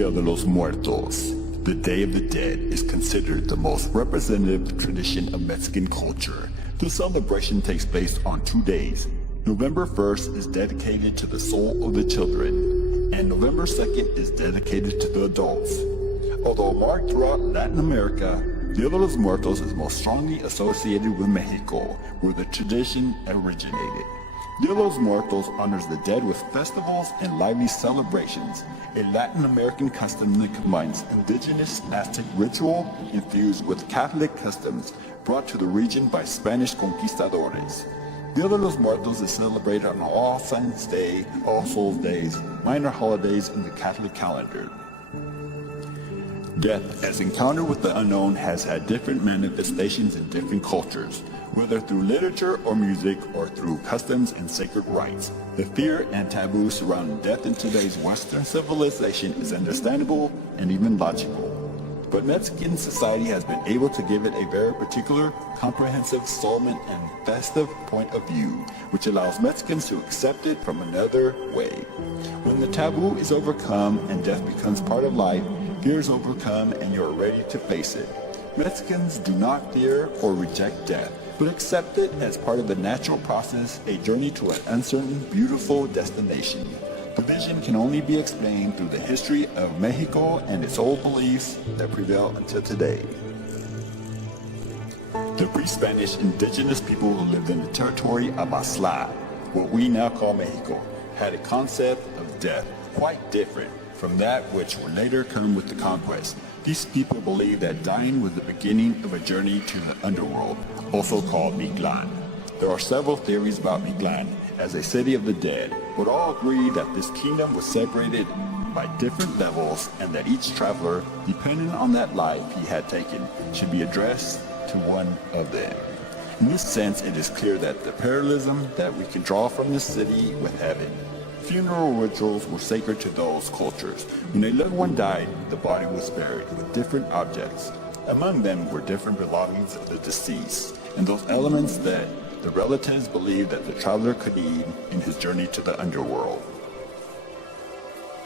Dia de los Muertos, the Day of the Dead, is considered the most representative tradition of Mexican culture. The celebration takes place on 2 days. November 1st is dedicated to the soul of the children, and November 2nd is dedicated to the adults. Although marked throughout Latin America, Dia de los Muertos is most strongly associated with Mexico, where the tradition originated. Dia de los Muertos honors the dead with festivals and lively celebrations, a Latin American custom that combines indigenous Aztec ritual infused with Catholic customs brought to the region by Spanish conquistadores. Dia de los Muertos is celebrated on All Saints' Day, All Souls' Days, minor holidays in the Catholic calendar. Death, as encounter with the unknown, has had different manifestations in different cultures, whether through literature or music or through customs and sacred rites. The fear and taboo surrounding death in today's Western civilization is understandable and even logical. But Mexican society has been able to give it a very particular, comprehensive, solemn, and festive point of view, which allows Mexicans to accept it from another way. When the taboo is overcome and death becomes part of life, fear is overcome and you are ready to face it. Mexicans do not fear or reject death, but accept it as part of the natural process, a journey to an uncertain, beautiful destination. The vision can only be explained through the history of Mexico and its old beliefs that prevail until today. The pre-Spanish indigenous people who lived in the territory of Aztec, what we now call Mexico, had a concept of death quite different from that which would later come with the conquest. These people believed that dying was the beginning of a journey to the underworld, also called Mictlan. There are several theories about Mictlan as a city of the dead, but all agree that this kingdom was separated by different levels and that each traveler, depending on that life he had taken, should be addressed to one of them. In this sense, it is clear that the parallelism that we can draw from this city with heaven. Funeral rituals were sacred to those cultures. When a loved one died, the body was buried with different objects. Among them were different belongings of the deceased, and those elements that the relatives believed that the traveler could need in his journey to the underworld.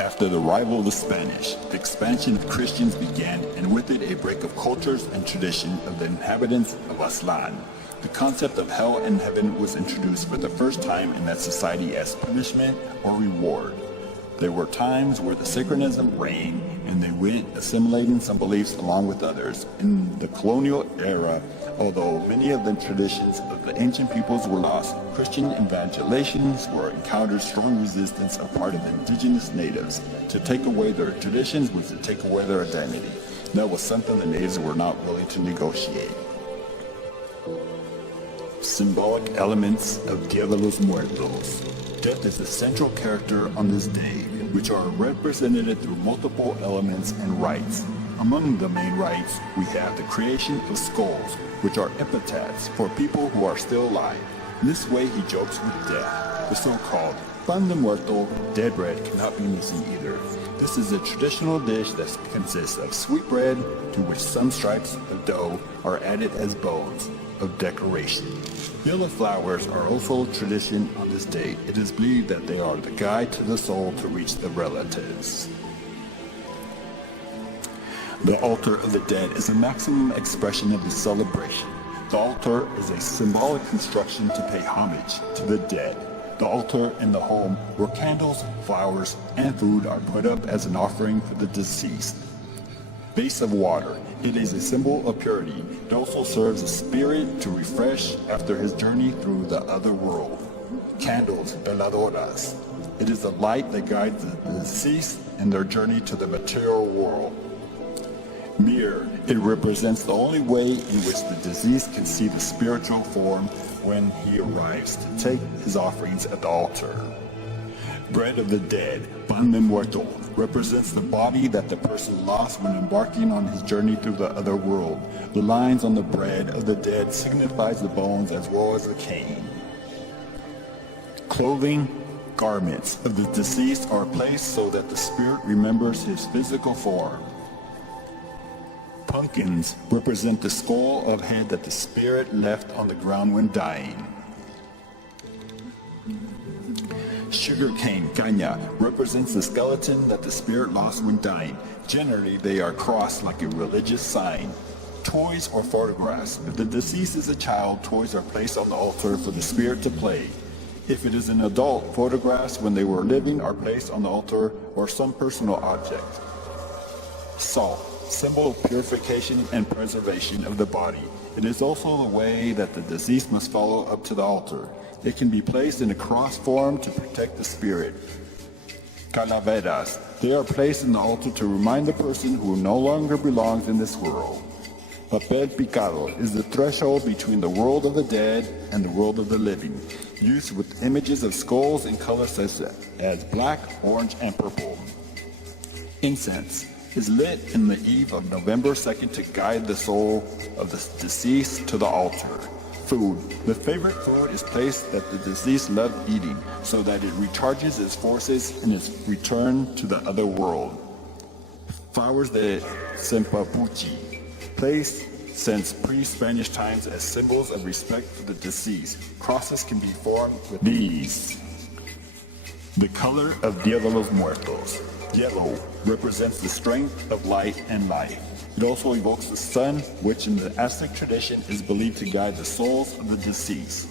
After the arrival of the Spanish, the expansion of Christians began, and with it a break of cultures and tradition of the inhabitants of Aztlan. The concept of hell and heaven was introduced for the first time in that society as punishment or reward. There were times where the syncretism reigned, and they went assimilating some beliefs along with others. In the colonial era, although many of the traditions of the ancient peoples were lost, Christian evangelizations were encountered strong resistance on part of the indigenous natives. To take away their traditions was to take away their identity. That was something the natives were not willing to negotiate. Symbolic elements of Dia de los Muertos. Death is a central character on this day, which are represented through multiple elements and rites. Among the main rites, we have the creation of skulls, which are epitaphs for people who are still alive. In this way, he jokes with death. The so-called pan de muerto, dead bread, cannot be missing either. This is a traditional dish that consists of sweet bread, to which some stripes of dough are added as bones of decoration. Yellow flowers are also a tradition on this day. It is believed that they are the guide to the soul to reach the relatives. The altar of the dead is a maximum expression of the celebration. The altar is a symbolic construction to pay homage to the dead. The altar in the home where candles, flowers, and food are put up as an offering for the deceased. Vase of water. It is a symbol of purity. It also serves a spirit to refresh after his journey through the other world. Candles, veladoras. It is a light that guides the deceased in their journey to the material world. Mirror. It represents the only way in which the deceased can see the spiritual form when he arrives to take his offerings at the altar. Bread of the dead, pan de muerto, represents the body that the person lost when embarking on his journey through the other world. The lines on the bread of the dead signifies the bones as well as the cane. Clothing, garments of the deceased are placed so that the spirit remembers his physical form. Pumpkins represent the skull of head that the spirit left on the ground when dying. sugar cane, caña, represents the skeleton that the spirit lost when dying. Generally, they are crossed like a religious sign. Toys or photographs. If the deceased is a child, toys are placed on the altar for the spirit to play. If it is an adult, photographs when they were living are placed on the altar or some personal object. Salt, symbol of purification and preservation of the body. It is also the way that the deceased must follow up to the altar. It can be placed in a cross form to protect the spirit. Calaveras. They are placed in the altar to remind the person who no longer belongs in this world. Papel picado is the threshold between the world of the dead and the world of the living, used with images of skulls in colors such as black, orange, and purple. Incense is lit in the eve of November 2nd to guide the soul of the deceased to the altar. Food. The favorite food is placed that the deceased loved eating, so that it recharges its forces in its return to the other world. Flowers de Sempapuchi, placed since pre-Spanish times as symbols of respect for the deceased. Crosses can be formed with these. The color of Dia de los Muertos. Yellow represents the strength of light and life. It also evokes the sun, which in the Aztec tradition is believed to guide the souls of the deceased.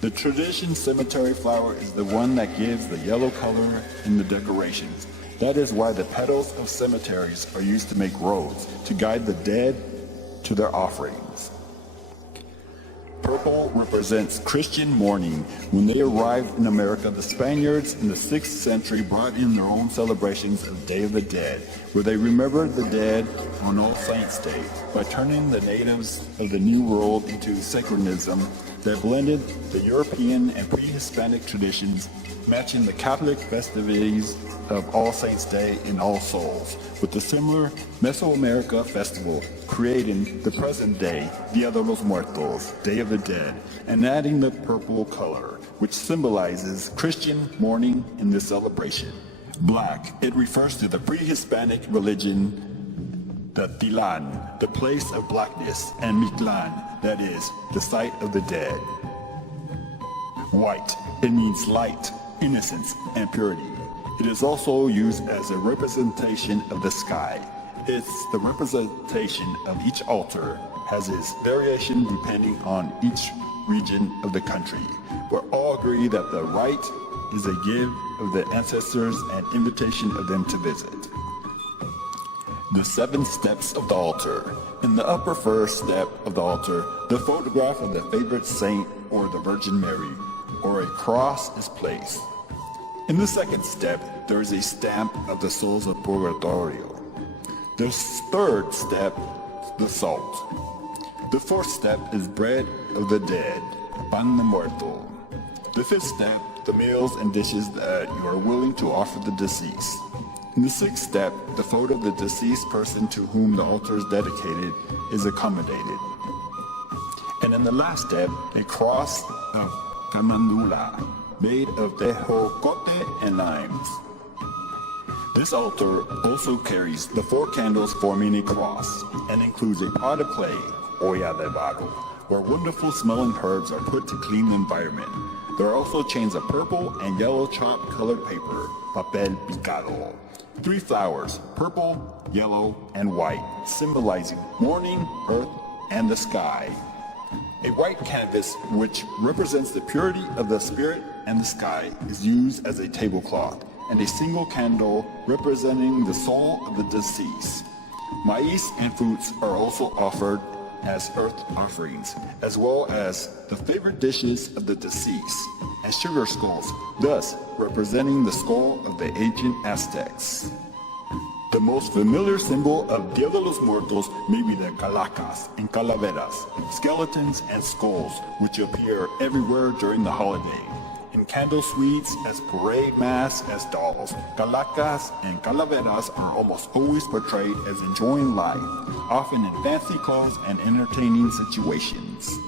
The tradition cemetery flower is the one that gives the yellow color in the decorations. That is why the petals of cemeteries are used to make roads, to guide the dead to their offerings. Purple represents Christian mourning. When they arrived in America, the Spaniards in the 6th century brought in their own celebrations of Day of the Dead, where they remembered the dead on All Saints' Day by turning the natives of the New World into Sacramentism that blended the European and pre-Hispanic traditions, matching the Catholic festivities of All Saints' Day and All Souls, with the similar Mesoamerica festival, creating the present day Dia de los Muertos, Day of the Dead, and adding the purple color, which symbolizes Christian mourning in this celebration. Black, it refers to the pre-Hispanic religion, the Tilan, the place of blackness, and Mictlan, that is, the site of the dead. White, it means light, innocence, and purity. It is also used as a representation of the sky. It's the representation of each altar, has its variation depending on each region of the country, but all agree that the rite is a gift of the ancestors and invitation of them to visit. The 7 steps of the altar. In the upper first step of the altar, the photograph of the favorite saint or the Virgin Mary, or a cross is placed. In the second step, there is a stamp of the souls of Purgatorio. The third step, the salt. The fourth step is bread of the dead, pan de muerto. The fifth step, the meals and dishes that you are willing to offer the deceased. In the sixth step, the photo of the deceased person to whom the altar is dedicated is accommodated. And in the last step, a cross of camandula, made of tejocote and limes. This altar also carries the 4 candles forming a cross and includes a pot of clay, olla de barro, where wonderful smelling herbs are put to clean the environment. There are also chains of purple and yellow chopped colored paper, papel picado. 3 flowers, purple, yellow, and white, symbolizing morning, earth, and the sky. A white canvas, which represents the purity of the spirit and the sky, is used as a tablecloth, and a single candle representing the soul of the deceased. Maize and fruits are also offered as earth offerings, as well as the favorite dishes of the deceased, and sugar skulls, thus representing the skull of the ancient Aztecs. The most familiar symbol of Dia de los Muertos may be the calacas and calaveras, skeletons and skulls, which appear everywhere during the holiday. In candle suites, as parade masks, as dolls, calacas and calaveras are almost always portrayed as enjoying life, often in fancy clothes and entertaining situations.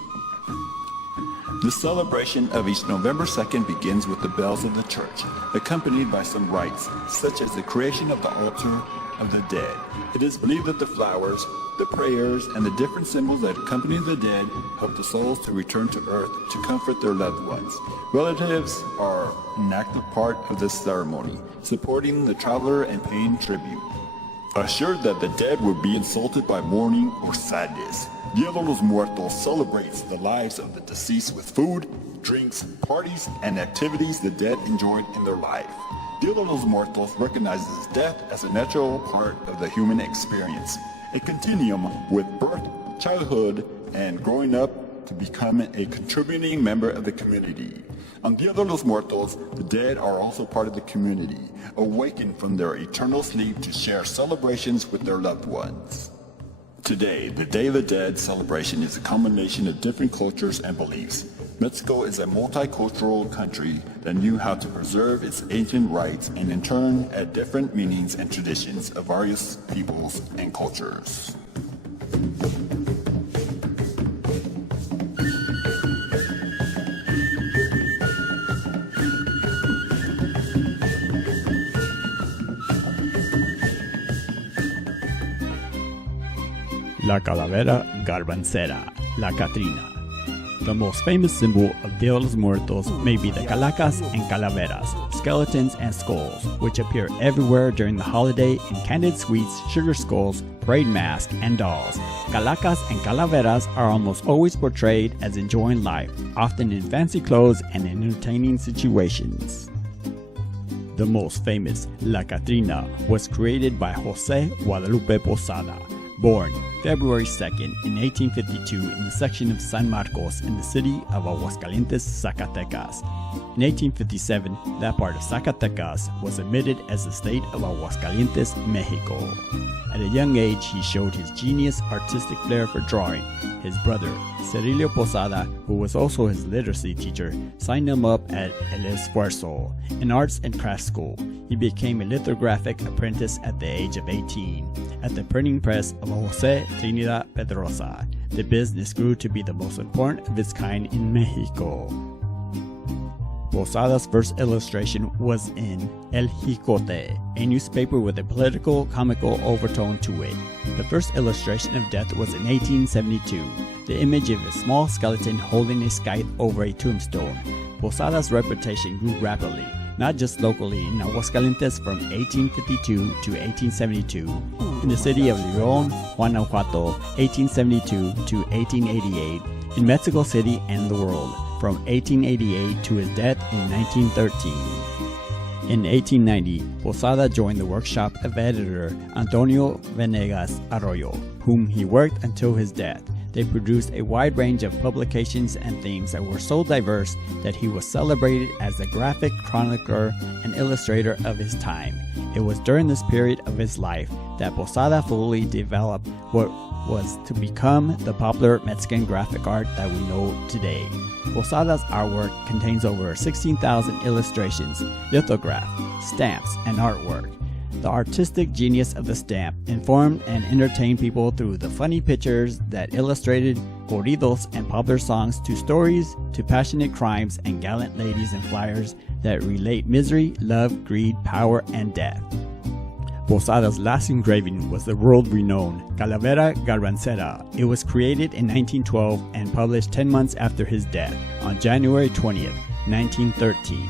The celebration of each November 2nd begins with the bells of the church, accompanied by some rites, such as the creation of the altar, of the dead. It is believed that the flowers, the prayers, and the different symbols that accompany the dead help the souls to return to earth to comfort their loved ones. Relatives are an active part of this ceremony, supporting the traveler and paying tribute. Assured that the dead will be insulted by mourning or sadness, Dia de los Muertos celebrates the lives of the deceased with food, drinks, parties, and activities the dead enjoyed in their life. Dia de los Muertos recognizes death as a natural part of the human experience, a continuum with birth, childhood, and growing up to become a contributing member of the community. On Dia de los Muertos, the dead are also part of the community, awakened from their eternal sleep to share celebrations with their loved ones. Today, the Day of the Dead celebration is a combination of different cultures and beliefs. Mexico is a multicultural country that knew how to preserve its ancient rites and in turn add different meanings and traditions of various peoples and cultures. La Calavera Garbancera, La Catrina. The most famous symbol of Dia de los Muertos may be the calacas and calaveras, skeletons and skulls, which appear everywhere during the holiday in candied sweets, sugar skulls, parade masks, and dolls. Calacas and calaveras are almost always portrayed as enjoying life, often in fancy clothes and entertaining situations. The most famous, La Catrina, was created by Jose Guadalupe Posada, born February 2nd in 1852 in the section of San Marcos in the city of Aguascalientes, Zacatecas. In 1857, that part of Zacatecas was admitted as the state of Aguascalientes, Mexico. At a young age, he showed his genius artistic flair for drawing. His brother, Cirilio Posada, who was also his literacy teacher, signed him up at El Esfuerzo, an arts and crafts school. He became a lithographic apprentice at the age of 18 at the printing press of Jose Trinidad Pedrosa. The business grew to be the most important of its kind in Mexico. Posada's first illustration was in El Jicote, a newspaper with a political, comical overtone to it. The first illustration of death was in 1872, the image of a small skeleton holding a scythe over a tombstone. Posada's reputation grew rapidly, not just locally in Aguascalientes from 1852 to 1872, in the city of León, Guanajuato, 1872 to 1888, in Mexico City and the world, from 1888 to his death in 1913. In 1890, Posada joined the workshop of editor Antonio Venegas Arroyo, whom he worked until his death. They produced a wide range of publications and themes that were so diverse that he was celebrated as a graphic chronicler and illustrator of his time. It was during this period of his life that Posada fully developed what was to become the popular Mexican graphic art that we know today. Posada's artwork contains over 16,000 illustrations, lithographs, stamps, and artwork. The artistic genius of the stamp informed and entertained people through the funny pictures that illustrated corridos and popular songs to stories, to passionate crimes and gallant ladies and flyers that relate misery, love, greed, power, and death. Posada's last engraving was the world-renowned Calavera Garbancera. It was created in 1912 and published 10 months after his death, on January 20th, 1913.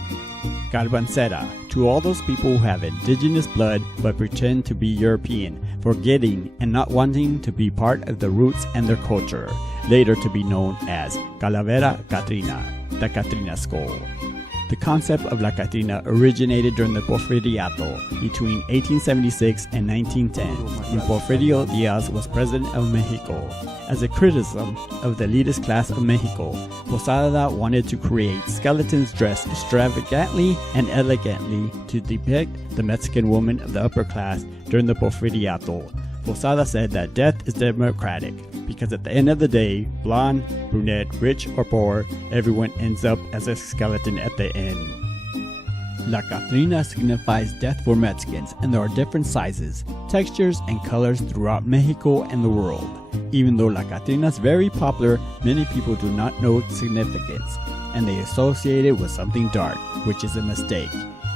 Garbancera, to all those people who have indigenous blood but pretend to be European, forgetting and not wanting to be part of the roots and their culture, later to be known as Calavera Catrina, the Catrina skull. The concept of La Catrina originated during the Porfiriato between 1876 and 1910, when Porfirio Diaz was president of Mexico. As a criticism of the elitist class of Mexico, Posada wanted to create skeletons dressed extravagantly and elegantly to depict the Mexican woman of the upper class during the Porfiriato. Posada said that death is democratic, because at the end of the day, blonde, brunette, rich or poor, everyone ends up as a skeleton at the end. La Catrina signifies death for Mexicans, and there are different sizes, textures, and colors throughout Mexico and the world. Even though La Catrina is very popular, many people do not know its significance, and they associate it with something dark, which is a mistake.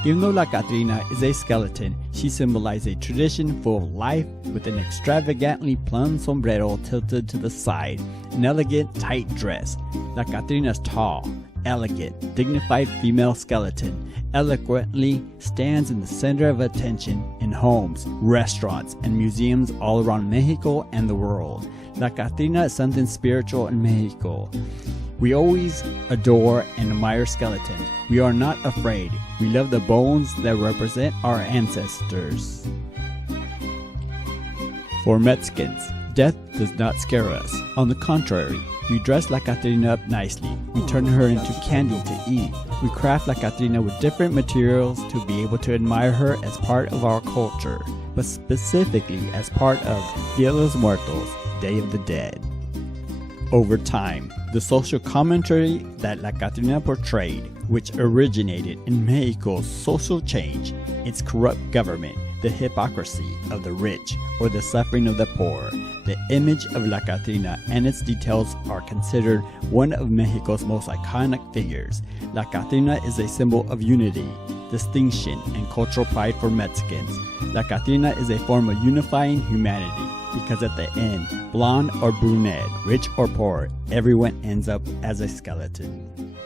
Even though La Catrina is a skeleton, she symbolizes a tradition full of life with an extravagantly plum sombrero tilted to the side, an elegant, tight dress. La Catrina's tall, elegant, dignified female skeleton eloquently stands in the center of attention in homes, restaurants, and museums all around Mexico and the world. La Catrina is something spiritual in Mexico. We always adore and admire skeletons. We are not afraid. We love the bones that represent our ancestors. For Mexicans, death does not scare us. On the contrary, we dress La Catrina up nicely. We turn her into candy to eat. We craft La Catrina with different materials to be able to admire her as part of our culture, but specifically as part of Dia de los Muertos, Day of the Dead. Over time, the social commentary that La Catrina portrayed, which originated in Mexico's social change, its corrupt government, the hypocrisy of the rich, or the suffering of the poor, the image of La Catrina and its details are considered one of Mexico's most iconic figures. La Catrina is a symbol of unity, distinction, and cultural pride for Mexicans. La Catrina is a form of unifying humanity, because at the end, blonde or brunette, rich or poor, everyone ends up as a skeleton.